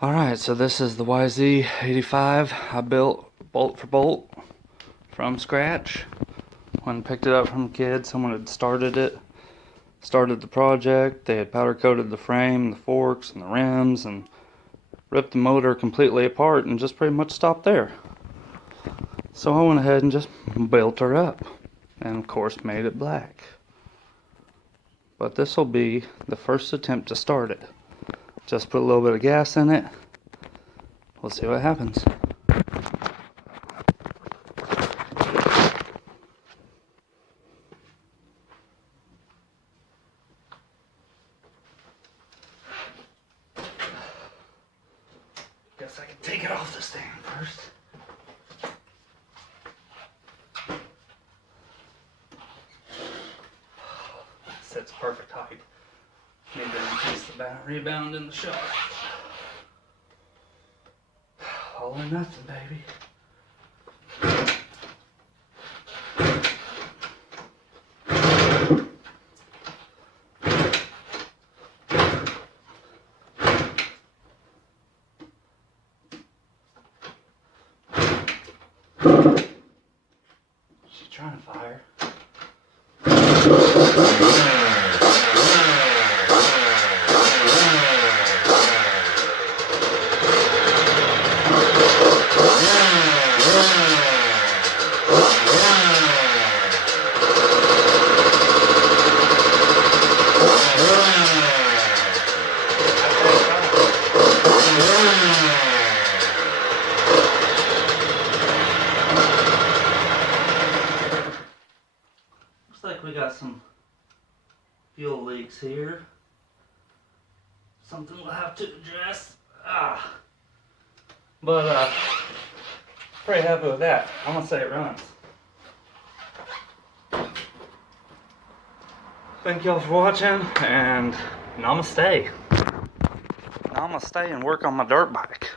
Alright, so this is the Yz85 I built bolt for bolt from scratch. When I picked it up from kids, someone had started the project. They had powder coated the frame, the forks, and the rims, and ripped the motor completely apart and just pretty much stopped there. So I went ahead and just built her up, and of course made it black. But this will be the first attempt to start it. Just put a little bit of gas in it. We'll see what happens. Guess I can take it off the stand first. Sets perfect height. Need to increase the rebound in the shot. All or nothing, baby. She's trying to fire. Looks like we got some fuel leaks here. Something we'll have to address. But pretty happy with that. I'm gonna say it runs. Thank y'all for watching, and namaste. Namaste and work on my dirt bike.